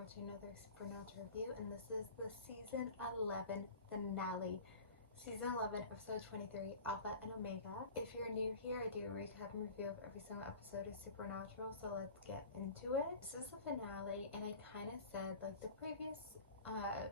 watching another Supernatural review, and this is the season 11 finale. Season 11, episode 23, Alpha and Omega. If you're new here, I do a recap and review of every single episode of Supernatural, so let's get into it. This is the finale, and I kind of said, like, the previous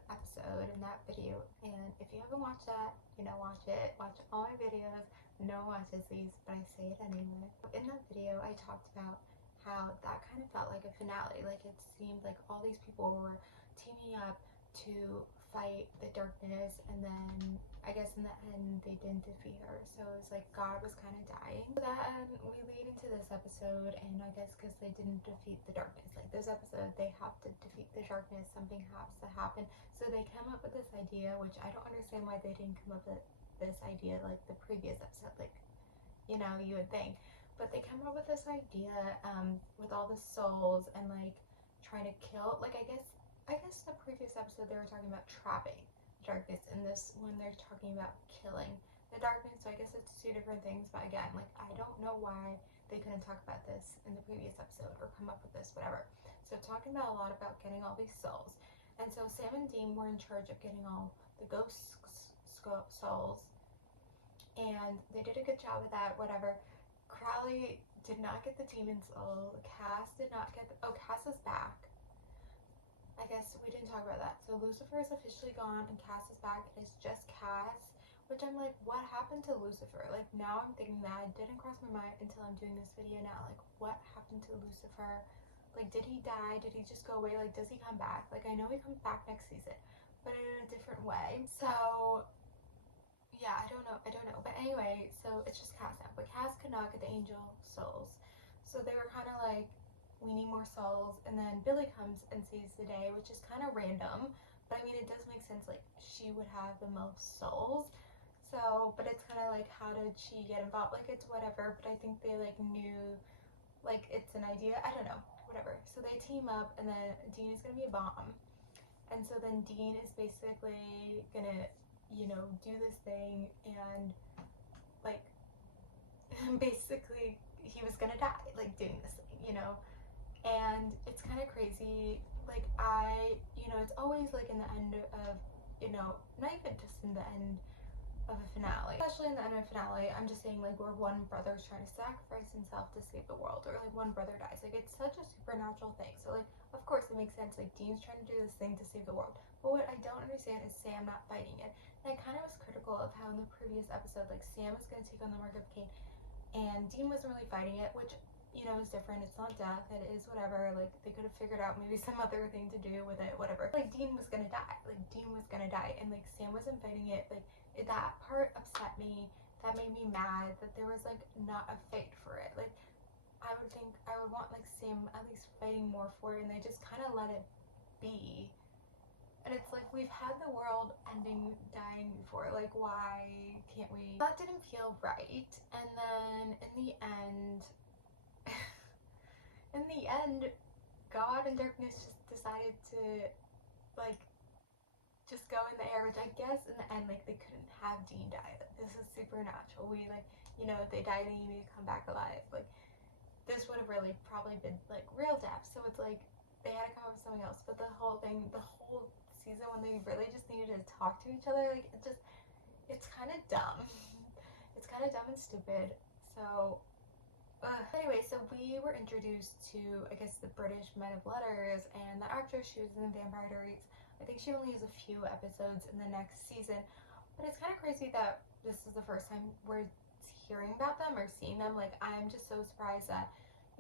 episode in that video, and if you haven't watched that, watch it. Watch all my videos. No one watches these, but I say it anyway. In that video, I talked about how that kind of felt like a finale. Like, it seemed like all these people were teaming up to fight the darkness, and then I guess in the end they didn't defeat her, so it was like God was kind of dying. So then we lead into this episode, and I guess because they didn't defeat the darkness, like this episode they have to defeat the darkness, something has to happen. So they come up with this idea, which I don't understand why they didn't come up with this idea like the previous episode, like, you would think. But they come up with this idea with all the souls and like trying to kill, like I guess the previous episode they were talking about trapping darkness, and this one they're talking about killing the darkness. So I guess it's two different things, but again, like, I don't know why they couldn't talk about this in the previous episode or come up with this, whatever. So talking about a lot about getting all these souls, and so Sam and Dean were in charge of getting all the ghost souls, and they did a good job with that, whatever. Crowley did not get the demon soul. Cass did not get Cass is back. I guess we didn't talk about that. So Lucifer is officially gone and Cass is back. It is just Cass, which I'm like, what happened to Lucifer? Like, now I'm thinking that. It didn't cross my mind until I'm doing this video now. Like, what happened to Lucifer? Like, did he die? Did he just go away? Like, does he come back? Like, I know he comes back next season, but in a different way. So yeah, I don't know. But anyway, so it's just Cass now. But Cass could not get the angel souls. So they were kind of like, we need more souls. And then Billy comes and saves the day, which is kind of random. But I mean, it does make sense. Like, she would have the most souls. So, but it's kind of like, how did she get involved? Like, it's whatever. But I think they like knew, like, it's an idea. I don't know. Whatever. So they team up, and then Dean is going to be a bomb. And so then Dean is basically going to, do this thing, and like basically he was gonna die, like, doing this thing, and it's kind of crazy. Like, it's always like in the end of, not even just in the end of a finale, especially in the end of a finale, I'm just saying, like, where one brother's trying to sacrifice himself to save the world, or like one brother dies. Like, it's such a supernatural thing, so like, of course it makes sense. Like, Dean's trying to do this thing to save the world, but what I don't understand is Sam not fighting it. And I kind of was critical of how in the previous episode, like, Sam was going to take on the Mark of Cain, and Dean wasn't really fighting it, which, is different. It's not death. It is whatever. Like, they could have figured out maybe some other thing to do with it, whatever. Like, Dean was gonna die. And like, Sam wasn't fighting it. Like, that part upset me. That made me mad that there was like not a fight for it. Like, I would want like Sam at least fighting more for it, and they just kind of let it be. And it's like, we've had the world ending, dying before. Like, why can't we? That didn't feel right. And then in the end, God and darkness just decided to like just go in the air, which I guess in the end, like, they couldn't have Dean die. Like, this is supernatural. We, like, if they die, they need to come back alive. Like, this would have really probably been like real death. So it's like they had to come up with something else. But the whole season, when they really just needed to talk to each other, like, it's kind of dumb. It's kind of dumb and stupid. So anyway, so we were introduced to, I guess, the British Men of Letters, and the actress, she was in Vampire Diaries. I think she only has a few episodes in the next season, but it's kind of crazy that this is the first time we're hearing about them or seeing them. Like, I'm just so surprised that,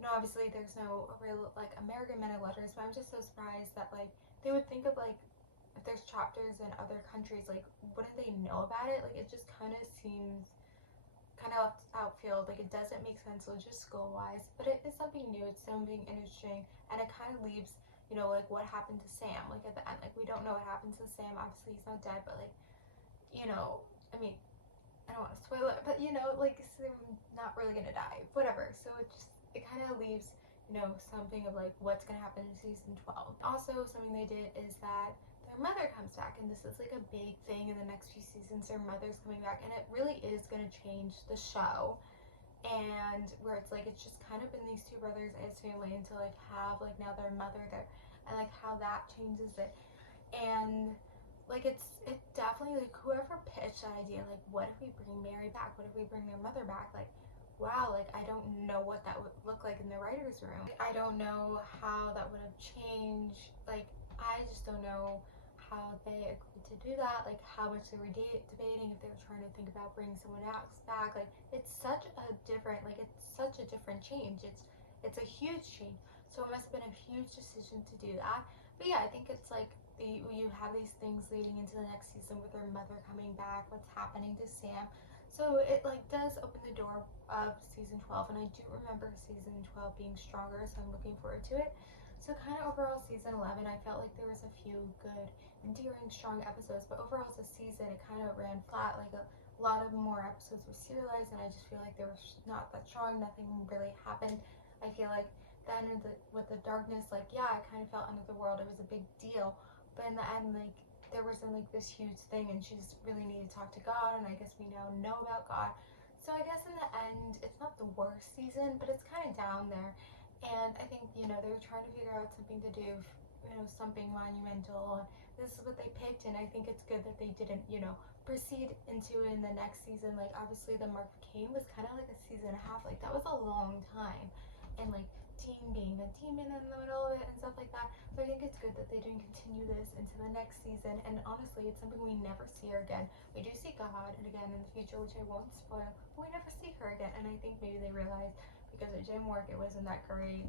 obviously there's no real like American Men of Letters, but I'm just so surprised that like they would think of, like, if there's chapters in other countries, like, wouldn't they know about it? Like, it just kind of seems kind of left outfield. Like, it doesn't make sense logistical wise, but it is something new. It's something interesting, and it kind of leaves, like, what happened to Sam. Like, at the end, like, we don't know what happened to Sam. Obviously he's not dead, but like, I mean, I don't want to spoil it, but like, Sam not really gonna die, whatever. So it kind of leaves, something of like what's gonna happen in season 12. Also, something they did is that their mother comes back, and this is like a big thing in the next few seasons. Their mother's coming back, and it really is going to change the show. And where it's like, it's just kind of been these two brothers as family, and to like have like now their mother there, and like how that changes it. And like it definitely, like, whoever pitched that idea, like, what if we bring Mary back, what if we bring their mother back, like, wow, like, I don't know what that would look like in the writer's room. I don't know how that would have changed. Like, I just don't know how they agreed to do that, like how much they were debating, if they were trying to think about bringing someone else back. Like, it's such a different, like, it's such a different change. It's a huge change. So it must have been a huge decision to do that. But yeah, I think it's like you have these things leading into the next season with her mother coming back, what's happening to Sam. So it like does open the door of season 12, and I do remember season 12 being stronger, so I'm looking forward to it. So kind of overall season 11, I felt like there was a few good, endearing, strong episodes, but overall as a season, it kind of ran flat. Like a lot of more episodes were serialized, and I just feel like they were not that strong. Nothing really happened. I feel like then with the darkness, like, yeah, I kind of felt End of the World. It was a big deal, but in the end, like, there wasn't like this huge thing, and she just really needed to talk to God, and I guess we now know about God. So I guess in the end, it's not the worst season, but it's kind of down there. And I think, you know, they were trying to figure out something to do, you know, something monumental. And this is what they picked, and I think it's good that they didn't, you know, proceed into it in the next season. Like, obviously, the Mark Kane was kind of like a season and a half. Like, that was a long time. And, like, Dean being the demon in the middle of it and stuff like that. So I think it's good that they didn't continue this into the next season. And honestly, it's something we never see her again. We do see God and again in the future, which I won't spoil, but we never see her again. And I think maybe they realized because it didn't work, it wasn't that great.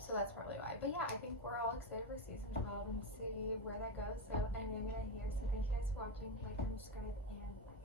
So that's probably why. But yeah, I think we're all excited for season 12 and see where that goes. So, and I'm gonna hear. So thank you guys for watching. Like and subscribe, and